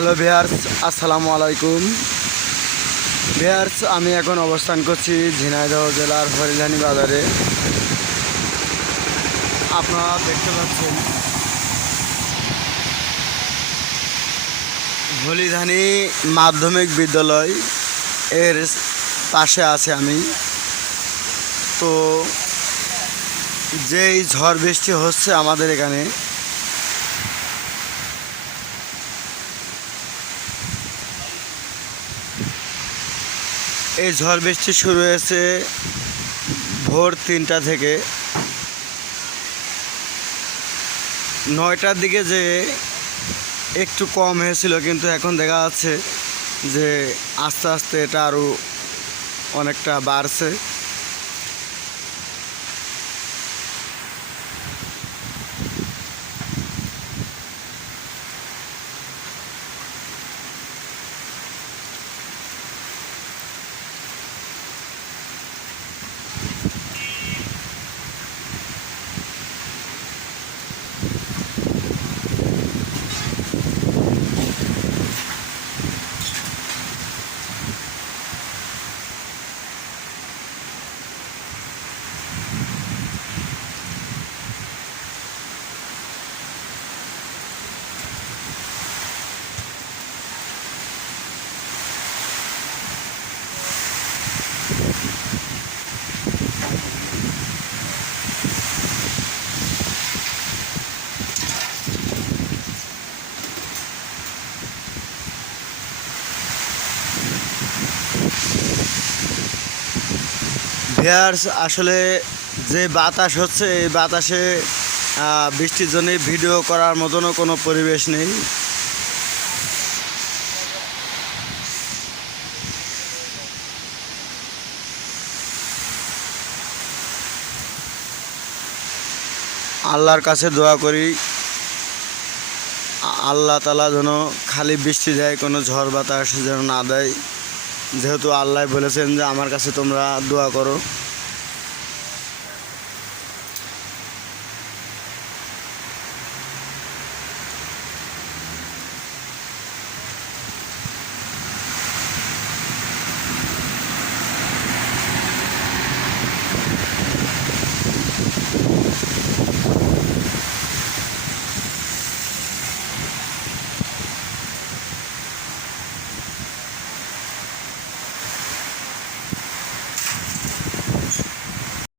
Hello viewers আসসালামু আলাইকুম। Viewers আমি এখন অবস্থান করছি ঝিনাইদহ জেলার হরিধানি বাজারে। আপনারা দেখতে পাচ্ছেন হলিধানি মাধ্যমিক বিদ্যালয় এর পাশে আছে আমি। তো যেই ঝড় বৃষ্টি হচ্ছে আমাদের এখানে এই ঝড় বৃষ্টি শুরু হয়েছে ভোর তিনটা থেকে। নয়টার দিকে যে একটু কম হয়েছিল, কিন্তু এখন দেখা যাচ্ছে যে আস্তে আস্তে এটা আরও অনেকটা বাড়ছে। ভিয়ার্স আসলে যে বাতাস হচ্ছে, এই বাতাসে বৃষ্টির জন্য ভিডিও করার মতনও কোনো পরিবেশ নেই। আল্লাহর কাছে দোয়া করি আল্লাহ তালা যেন খালি বৃষ্টি দেয়, কোনো ঝড় বাতাস যেন না দেয়। যেহেতু আল্লাহ বলেছেন যে আমার কাছে তোমরা দোয়া করো।